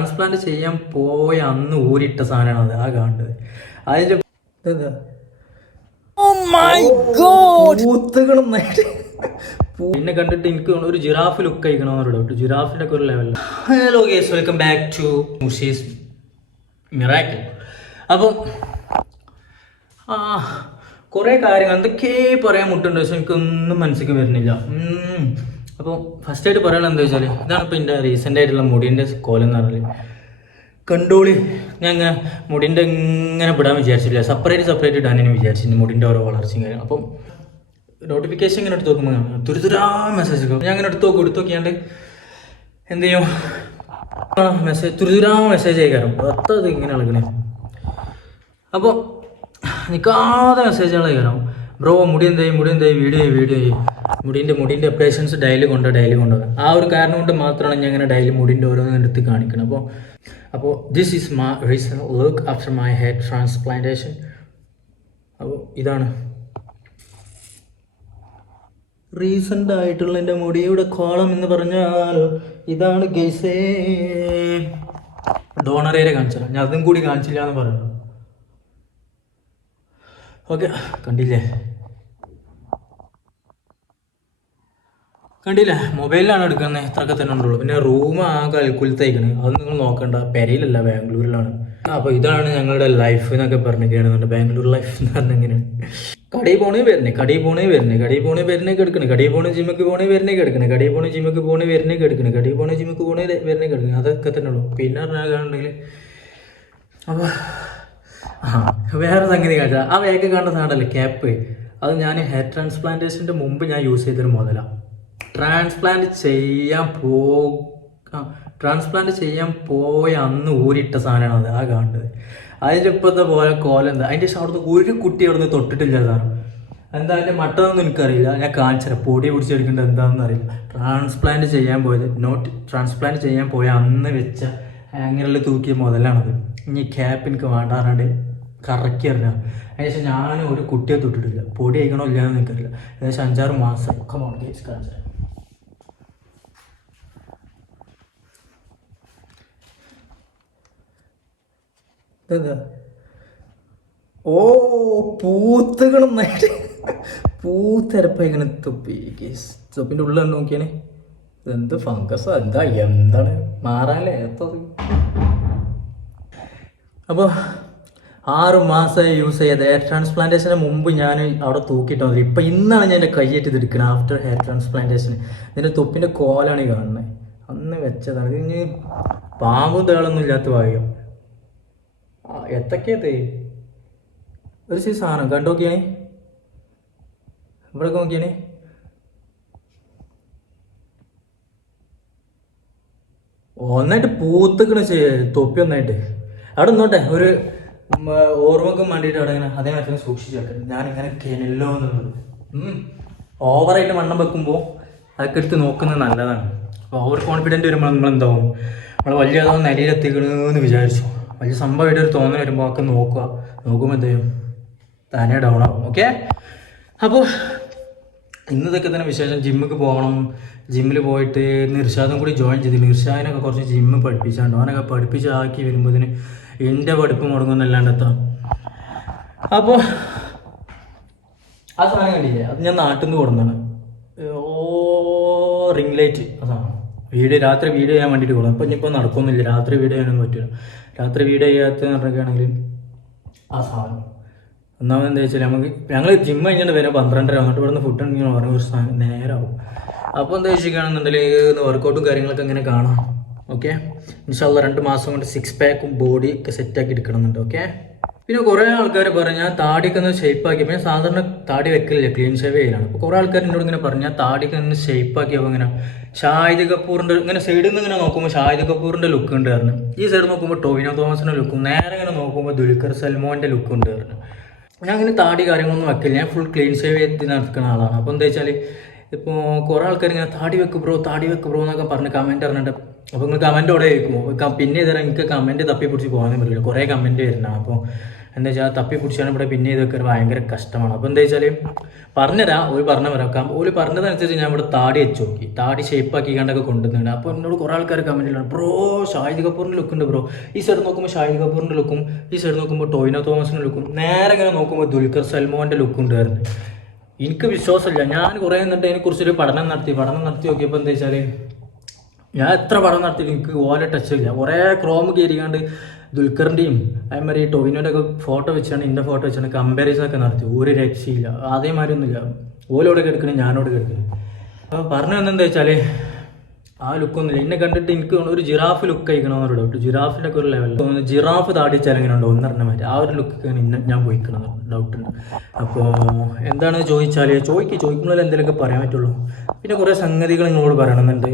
Transplant ചെയ്യാൻ പോയ അന്ന് ഊരിട്ട സാധനമാണ് അത് കാണുന്നത്. അതിന്റെ പിന്നെ കണ്ടിട്ട് എനിക്ക് ഒരു ജിറാഫ് ലുക്ക് കഴിക്കണമെന്നൊരു ഡൗട്ട്. ജിറാഫിന്റെ ഒക്കെ ഒരു ലെവലിൽ. Hello guys, welcome back to മുഷീസ് മിറാക്കിൾ. അപ്പം കുറേ കാര്യങ്ങൾ എന്തൊക്കെ പറയാൻ മുട്ടുണ്ട്, പക്ഷെ എനിക്കൊന്നും മനസ്സിലേക്ക് വരുന്നില്ല. അപ്പോൾ ഫസ്റ്റായിട്ട് പറയാനുള്ള എന്താ വെച്ചാൽ, ഇതാണ് ഇപ്പോൾ എൻ്റെ റീസെൻ്റ് ആയിട്ടുള്ള മുടീൻ്റെ കോലം എന്ന് പറഞ്ഞാൽ. കണ്ടോളി, ഞാൻ ഇങ്ങനെ മുടിൻ്റെ ഇങ്ങനെ വിടാൻ വിചാരിച്ചില്ല, സെപ്പറേറ്റ് ഇടാനും വിചാരിച്ചിട്ടുണ്ട് മുടിൻ്റെ ഓരോ വളർച്ചയും കാര്യം. അപ്പം നോട്ടിഫിക്കേഷൻ ഇങ്ങനെ എടുത്ത് നോക്കുമ്പോൾ തുരുതുരാ മെസ്സേജ് ഒക്കെ ഞാൻ അങ്ങനെ എടുത്ത് നോക്കിയാണ്ട് എന്ത് ചെയ്യും, തുരുതുരാ മെസ്സേജ് അയക്കാറും അത് ഇങ്ങനെ ഇളകണേ. അപ്പോൾ നിൽക്കാതെ മെസ്സേജുകൾ അയക്കാറും. ബ്രോ മുടി എന്തായി വീഡിയോ മുടീൻ്റെ അപ്ഡേഷൻസ് ഡെയിലി കൊണ്ടുപോകും. ആ ഒരു കാരണം കൊണ്ട് മാത്രമാണ് ഞാൻ ഇങ്ങനെ ഡെയിലി മുടീൻ്റെ ഓരോന്ന് എടുത്ത് കാണിക്കണം. അപ്പോൾ this is my reason look after my hair transplantation. അപ്പോൾ ഇതാണ് റീസെൻ്റ് ആയിട്ടുള്ള എൻ്റെ മുടിയുടെ കോളം എന്ന് പറഞ്ഞാൽ ഇതാണ് ഗൈസേ. ഡോണറേരെ കാണിച്ചാൽ ഞാൻ അതും കൂടി കാണിച്ചില്ല എന്ന് പറയുന്നു. ഓക്കെ, കണ്ടില്ലേ മൊബൈലിലാണ് എടുക്കുന്നത്, ഇത്രയൊക്കെ തന്നെ ഉണ്ടുള്ളൂ. പിന്നെ റൂം ആകെ അൽക്കുലത്തേക്കണ്, അത് നിങ്ങൾ നോക്കണ്ട, പെരയിലല്ല ബാംഗ്ലൂരിലാണ്. അപ്പോൾ ഇതാണ് ഞങ്ങളുടെ ലൈഫ് എന്നൊക്കെ പറഞ്ഞിരിക്കുകയാണെന്നുണ്ട്. ബാംഗ്ലൂർ ലൈഫ് എന്ന് പറഞ്ഞാൽ എങ്ങനെയാണ്, കടയിൽ പോണേ വരുന്നേ കിടക്കണേ, കടയിൽ പോണേ ജിമ്മക്ക് പോണേ വരുന്നേ കിടക്കണേ, കടയിൽ പോണേ ജിമ്മക്ക് പോണേ വരുന്നേ കിടക്കണേ, കടയിൽ പോണേ ജിമ്മക്ക് പോണേ വരുന്നേ കിടക്കണേ, അതൊക്കെ തന്നെ ഉള്ളൂ. പിന്നെ പറഞ്ഞാൽ അപ്പോൾ വേറെ സംഗതി കാണിച്ചാൽ ആ വേഗം കാണുന്ന സാധനമല്ലേ ക്യാപ്പ്, അത് ഞാൻ ഹെയർ ട്രാൻസ്പ്ലാന്റേഷൻ്റെ മുമ്പ് ഞാൻ യൂസ് ചെയ്തൊരു മുതലാണ്. ട്രാൻസ്പ്ലാന്റ് ചെയ്യാൻ പോയ അന്ന് ഊരിട്ട സാധനമാണ് അത് കാണുന്നത്. അതിൻ്റെ ഇപ്പോഴത്തെ പോലെ കോലം എന്താ, അതിൻ്റെ അവിടുന്ന് ഒരു കുട്ടി അവിടുന്ന് തൊട്ടിട്ടില്ല സാധനം. എന്താ അതിൻ്റെ മട്ടൊന്നും എനിക്കറിയില്ല, ഞാൻ കാണിച്ചത് പൊടി പിടിച്ചെടുക്കേണ്ടത് എന്താണെന്ന് അറിയില്ല. ട്രാൻസ്പ്ലാന്റ് ചെയ്യാൻ പോയ അന്ന് വെച്ച ഹാങ്ങറിൽ തൂക്കിയ മുതലാണത്. ഇനി ക്യാപ്പ് എനിക്ക് വേണ്ടാറാണ്ട് കറക്കി അറിഞ്ഞാൽ ഏകദേശം ഞാൻ ഒരു കുട്ടിയെ തൊട്ടിട്ടില്ല, പൊടി കഴിക്കണോ ഇല്ലയെന്ന് എനിക്കറിയില്ല. ഏകദേശം 5-6 മാസം ഒക്കെ കാണിച്ചത്. എന്താ പൂത്തരപ്പങ്ങനെ തൊപ്പിൻ്റെ ഉള്ളിൽ നോക്കിയാണേ എന്ത് ഫംഗസ് എന്താണ് മാറാല്ലേ എത്തത്. അപ്പോൾ 6 മാസമായി യൂസ് ചെയ്ത് ഹെയർ ട്രാൻസ്പ്ലാന്റേഷന് മുമ്പ് ഞാൻ അവിടെ തൂക്കിയിട്ട് മതി. ഇപ്പം ഇന്നാണ് ഞാൻ എൻ്റെ കൈയ്യേറ്റ് ഇതെടുക്കുന്നത് ആഫ്റ്റർ ഹെയർ ട്രാൻസ്പ്ലാന്റേഷൻ. ഇതിൻ്റെ തൊപ്പിൻ്റെ കോലാണ് ഈ കാണുന്നത്, അന്ന് വെച്ചതാണ്. ഇനി പാമ്പും തേളൊന്നും ഇല്ലാത്ത ഭാഗ്യം. എത്തൊക്കെയത്തേ ഒരു സാധനം കണ്ടു നോക്കിയാണേ, ഇവിടെ നോക്കിയാണേ ഒന്നായിട്ട് പൂത്തക്കണ തൊപ്പി ഒന്നായിട്ട് അവിടെ നിന്നോട്ടെ, ഒരു ഓർമ്മക്കും വേണ്ടിയിട്ട് അവിടെ ഇങ്ങനെ അതേമാതിരി സൂക്ഷിച്ച് വെക്കണം. ഞാനിങ്ങനെ കെനല്ലോ എന്നുള്ളത് ഓവറായിട്ട് വണ്ണം വെക്കുമ്പോൾ അതൊക്കെ എടുത്ത് നോക്കുന്നത് നല്ലതാണ്. അപ്പോൾ ഓവർ കോൺഫിഡൻറ്റ് വരുമ്പോൾ നമ്മളെന്താവും, നമ്മൾ വലിയ അതോ നിലയിലെത്തിക്കണമെന്ന് വിചാരിച്ചു, വലിയ സംഭവമായിട്ട് ഒരു തോന്നൽ വരുമ്പോൾ ഒക്കെ നോക്കുമ്പോൾ എന്ത് ചെയ്യും, തന്നെ ഡൗൺ ആവും. ഓക്കെ, അപ്പോൾ ഇന്നതൊക്കെ തന്നെ വിശേഷം. ജിമ്മിക്ക് പോകണം, ജിമ്മിൽ പോയിട്ട് ഇർഷാദും കൂടി ജോയിൻ ചെയ്തില്ല. ഇർഷാദിനൊക്കെ കുറച്ച് ജിമ്മ് പഠിപ്പിച്ചാണ്ട് അവനൊക്കെ പഠിപ്പിച്ചാക്കി വരുമ്പോഴത്തേന് എൻ്റെ പഠിപ്പ് മുടങ്ങുന്നല്ലാണ്ട് എത്താം. അപ്പോൾ ആ സാധനം കണ്ടില്ലേ, അത് ഞാൻ നാട്ടിൽ നിന്ന് കൊടുന്നതാണ്. റിംഗ് ലൈറ്റ് ആ സാധനം രാത്രി വീഡിയോ ചെയ്യാൻ വേണ്ടിയിട്ട് കൊടുക്കും. അപ്പോൾ ഇനിയിപ്പോൾ നടക്കൊന്നുമില്ല, രാത്രി വീഡിയോ ചെയ്യാനൊന്നും പറ്റില്ല. രാത്രി വീഡിയോ ചെയ്യാത്തതെന്ന് പറഞ്ഞൊക്കെയാണെങ്കിൽ ആ സാധനം ഒന്നാമത് എന്താ വെച്ചാൽ ഞങ്ങൾ ജിമ്മ് കഴിഞ്ഞിട്ട് വരാം 12:30 അങ്ങോട്ട് ഇവിടുന്ന് ഫുഡ് ഉണ്ടെങ്കിൽ പറഞ്ഞ ഒരു നേരമാവും. അപ്പോൾ എന്താ വെച്ചിരിക്കുകയാണെന്നുണ്ടെങ്കിൽ വർക്കൗട്ടും കാര്യങ്ങളൊക്കെ ഇങ്ങനെ കാണാം. ഓക്കെ, ഇൻഷാല്ലാ 2 മാസം കൊണ്ട് 6 പാക്കും ബോഡി ഒക്കെ സെറ്റാക്കി എടുക്കണമെന്നുണ്ട്. ഓക്കെ, പിന്നെ കുറേ ആൾക്കാർ പറഞ്ഞാൽ താടിയൊക്കെ ഒന്ന് ഷേപ്പാക്കി, പിന്നെ സാധാരണ താടി വെക്കലില്ല, ക്ലീൻ ഷേവ് ചെയ്യലാണ്. അപ്പോൾ കുറേ ആൾക്കാർ എന്നോട് ഇങ്ങനെ പറഞ്ഞാൽ താടിയൊക്കെ ഒന്ന് ഷേപ്പാക്കിയപ്പോൾ ഇങ്ങനെ ഷാഹിദ് കപൂറിൻ്റെ ഇങ്ങനെ സൈഡിൽ നിന്ന് ഇങ്ങനെ നോക്കുമ്പോൾ ഷാഹിദ് കപൂറിൻ്റെ ലുക്ക് ഉണ്ട് പറഞ്ഞു, ഈ സൈഡ് നോക്കുമ്പോൾ ടോവിനോ തോമസിൻ്റെ ലുക്കും, നേരെ ഇങ്ങനെ നോക്കുമ്പോൾ ദുൽഖർ സൽമാൻ്റെ ലുക്ക് ഉണ്ട് പറഞ്ഞു. ഞാൻ അങ്ങനെ താടി കാര്യങ്ങളൊന്നും വെക്കില്ല, ഞാൻ ഫുൾ ക്ലീൻ ഷേവ് ചെയ്ത് നടക്കുന്ന ആളാണ്. അപ്പോൾ എന്താ വെച്ചാൽ ഇപ്പോൾ കുറേ ആൾക്കാർ ഇങ്ങനെ താടി വെക്ക് ബ്രോ എന്നൊക്കെ പറഞ്ഞ് കമൻറ്റ് പറഞ്ഞിട്ട്, അപ്പോൾ നിങ്ങൾ കമൻറ്റ് അവിടെ കേൾക്കുമോ, പിന്നെ ഇതര എനിക്ക് കമൻറ്റ് തപ്പി പിടിച്ച് പോകാനേ പറ്റില്ല, കുറേ കമൻറ്റ് വരുന്നതാണ്. അപ്പോൾ എന്താ വെച്ചാൽ തപ്പി പിടിച്ചാണ് ഇവിടെ പിന്നെ ഇതൊക്കെ ഭയങ്കര കഷ്ടമാണ്. അപ്പോൾ എന്താ വെച്ചാൽ പറഞ്ഞുതരാം, ഒരു പറഞ്ഞ വരാം. ഒരു പറഞ്ഞതനുസരിച്ച് ഞാൻ ഇവിടെ താടി വെച്ച് നോക്കി, താടി ഷേപ്പ് ആക്കി കണ്ടൊക്കെ കൊണ്ടുവന്നിട്ടുണ്ട്. അപ്പോൾ എന്നോട് കുറേ ആൾക്കാർ കമൻറ്റിലാണ്, ബ്രോ ഷാഹിദ് കപൂറിൻ്റെ ലുക്ക് ഉണ്ട് ബ്രോ. ഈ സൈഡ് നോക്കുമ്പോൾ ഷാഹിദ് കപൂറിൻ്റെ ലുക്കും, ഈ സൈഡ് നോക്കുമ്പോൾ ടോവിനോ തോമസിൻ്റെ ലുക്കും, നേരെ ഇങ്ങനെ നോക്കുമ്പോൾ ദുൽഖർ സൽമാൻ്റെ ലുക്കും ഉണ്ടായിരുന്നു. എനിക്ക് വിശ്വാസമില്ല. ഞാൻ കുറേ എന്നിട്ട് അതിനെക്കുറിച്ചൊരു പഠനം നടത്തി നോക്കിയപ്പോൾ എന്താ വെച്ചാൽ ഞാൻ എത്ര പഠനം നടത്തിയിട്ട് എനിക്ക് ഓലെ ടച്ച് ഇല്ല. കുറേ ക്രോം കയറിക്കാണ്ട് ദുൽഖറിൻ്റെയും അതേമാതിരി ടൊവിനോൻ്റെ ഒക്കെ ഫോട്ടോ വെച്ചാണ് എൻ്റെ ഫോട്ടോ വെച്ചാണ് കമ്പാരിസൺ ഒക്കെ നടത്തി. ഒരു രക്ഷയില്ല, അതേമാതിരി ഒന്നുമില്ല. ഓലോടെ കിടക്കണേ ഞാനോട് കിടക്കണേ. അപ്പോൾ പറഞ്ഞു വന്നെന്താ വെച്ചാൽ ആ ലുക്കൊന്നുമില്ല. എന്നെ കണ്ടിട്ട് എനിക്ക് ഒരു ജിറാഫ് ലുക്ക് കഴിക്കണമെന്നൊരു ഡൗട്ട്. ജിറാഫിൻ്റെ ഒക്കെ ഒരു ലെവലിൽ തോന്നുന്നു ജിറാഫ് താടിച്ചാൽ എങ്ങനെ ഉണ്ടോ എന്ന് പറഞ്ഞ മാതിരി ആ ഒരു ലുക്ക് ഞാൻ പോയിക്കണം ഡൗട്ടുണ്ട്. അപ്പോൾ എന്താണ് ചോദിച്ചാൽ ചോദിക്കുമ്പോൾ എന്തെങ്കിലുമൊക്കെ പറയാൻ പറ്റുള്ളൂ. പിന്നെ കുറേ സംഗതികൾ നിങ്ങളോട് പറയണമെന്നുണ്ട്.